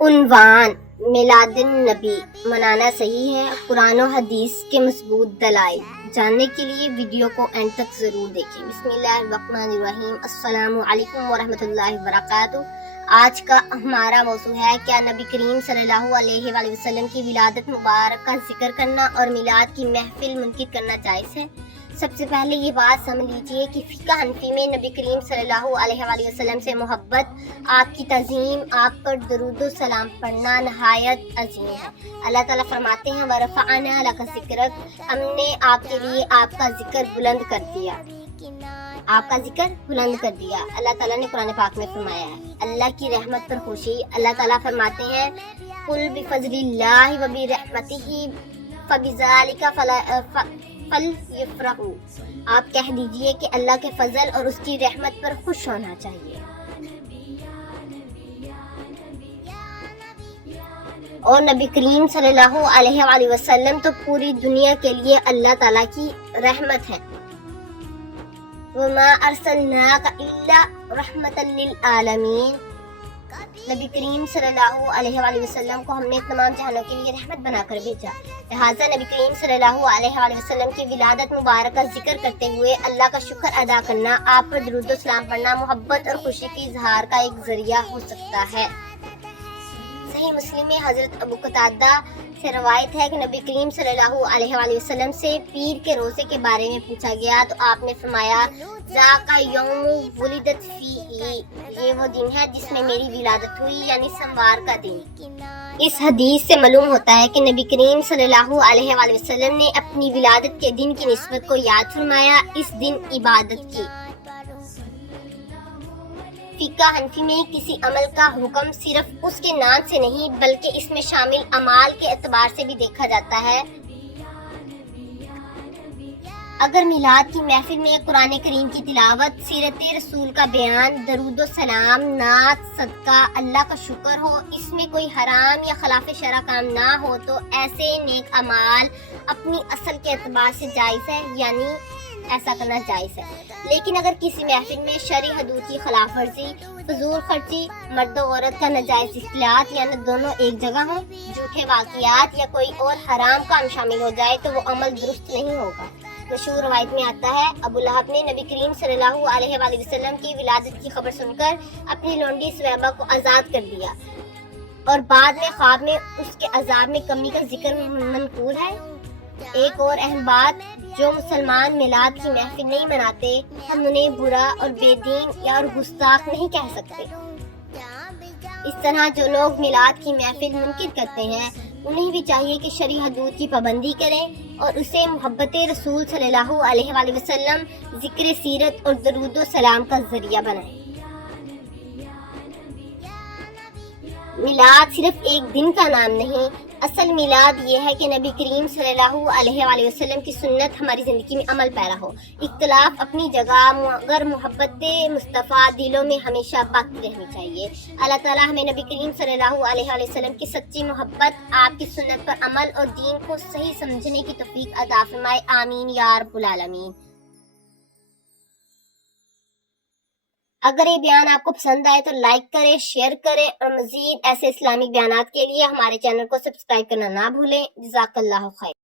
عنوان: میلاد النبی منانا صحیح ہے؟ قرآن و حدیث کے مضبوط دلائل جاننے کے لیے ویڈیو کو اینڈ تک ضرور دیکھیں۔ بسم اللہ الرحمن الرحیم۔ السلام علیکم ورحمۃ اللہ وبرکاتہ۔ آج کا ہمارا موضوع ہے: کیا نبی کریم صلی اللہ علیہ وآلہ وسلم کی ولادت مبارک کا ذکر کرنا اور میلاد کی محفل منعقد کرنا جائز ہے؟ سب سے پہلے یہ بات سمجھ لیجئے کہ فقہ حنفی میں نبی کریم صلی اللہ علیہ وآلہ وسلم سے محبت، آپ کی تعظیم، آپ پر درود و سلام پڑھنا نہایت عظیم ہے۔ اللہ تعالیٰ فرماتے ہیں: وَرَفَعْنَا لَكَ ذِكْرَكَ، ہم نے آپ کے لیے آپ کا ذکر بلند کر دیا، آپ کا ذکر بلند کر دیا۔ اللہ تعالیٰ نے قرآن پاک میں فرمایا ہے۔ اللہ کی رحمت پر خوشی، اللہ تعالیٰ فرماتے ہیں: قُلْ بِفَضْلِ اللَّهِ وَبِرَحْمَتِهِ فَبِذَلِكَ فَلْيَفْرَحُوا، آپ کہہ دیجئے کہ اللہ کے فضل اور اس کی رحمت پر خوش ہونا چاہیے۔ اور نبی کریم صلی اللہ علیہ وآلہ وسلم تو پوری دنیا کے لیے اللہ تعالیٰ کی رحمت ہے۔ وَمَا أَرْسَلْنَاكَ إِلَّا رَحْمَةً لِلْعَالَمِينَ، نبی کریم صلی اللہ علیہ وآلہ وسلم کو ہم نے تمام جہانوں کے لیے رحمت بنا کر بھیجا۔ لہٰذا نبی کریم صلی اللہ علیہ وآلہ وسلم کی ولادت مبارک کا ذکر کرتے ہوئے اللہ کا شکر ادا کرنا، آپ پر درود و سلام پڑھنا محبت اور خوشی کے اظہار کا ایک ذریعہ ہو سکتا ہے۔ صحیح مسلم میں حضرت ابو قتادہ سے روایت ہے کہ نبی کریم صلی اللہ علیہ وآلہ وسلم سے پیر کے روزے کے بارے میں پوچھا گیا تو آپ نے فرمایا: ذاک یوم ولدت فیہ، یہ وہ دن ہے جس میں میری ولادت ہوئی، یعنی سوموار کا دن۔ اس حدیث سے معلوم ہوتا ہے کہ نبی کریم صلی اللہ علیہ وآلہ وسلم نے اپنی ولادت کے دن کی نسبت کو یاد فرمایا، اس دن عبادت کی۔ فقہ حنفی میں کسی عمل کا حکم صرف اس کے نام سے نہیں بلکہ اس میں شامل اعمال کے اعتبار سے بھی دیکھا جاتا ہے۔ اگر میلاد کی محفل میں قرآن کریم کی تلاوت، سیرت رسول کا بیان، درود و سلام، نعت، صدقہ، اللہ کا شکر ہو، اس میں کوئی حرام یا خلاف شرع کام نہ ہو تو ایسے نیک اعمال اپنی اصل کے اعتبار سے جائز ہے، یعنی ایسا کرنا جائز ہے۔ لیکن اگر کسی محفل میں شرعی حدود کی خلاف ورزی، فضول خرچی، مرد و عورت کا ناجائز اختلاط یا دونوں ایک جگہ ہوں، جھوٹے واقعات یا کوئی اور حرام کام شامل ہو جائے تو وہ عمل درست نہیں ہوگا۔ مشہور روایت میں آتا ہے: ابو لہب نے نبی کریم صلی اللہ علیہ وآلہ وسلم کی ولادت کی خبر سن کر اپنی لونڈی سویبہ کو آزاد کر دیا، اور بعد میں خواب میں اس کے عذاب میں کمی کا ذکر منقول ہے۔ ایک اور اہم بات: جو مسلمان میلاد کی محفل نہیں مناتے، ہم انہیں برا اور بے دین یا اور گستاخ نہیں کہہ سکتے۔ اس طرح جو لوگ میلاد کی محفل منعقد کرتے ہیں، انہیں بھی چاہیے کہ شرعی حدود کی پابندی کریں اور اسے محبت رسول صلی اللہ علیہ وآلہ وسلم، ذکر سیرت اور درود و سلام کا ذریعہ بنائیں۔ میلاد صرف ایک دن کا نام نہیں، اصل میلاد یہ ہے کہ نبی کریم صلی اللہ علیہ وآلہ وسلم کی سنت ہماری زندگی میں عمل پیرا ہو۔ اختلاف اپنی جگہ، مگر محبت مصطفیٰ دلوں میں ہمیشہ باقی رہنی چاہیے۔ اللہ تعالیٰ ہمیں نبی کریم صلی اللہ علیہ وآلہ وسلم کی سچی محبت، آپ کی سنت پر عمل اور دین کو صحیح سمجھنے کی توفیق عطا فرمائے، آمین یا رب العالمین۔ اگر یہ بیان آپ کو پسند آئے تو لائک کریں، شیئر کریں اور مزید ایسے اسلامک بیانات کے لیے ہمارے چینل کو سبسکرائب کرنا نہ بھولیں۔ جزاک اللہ خیر۔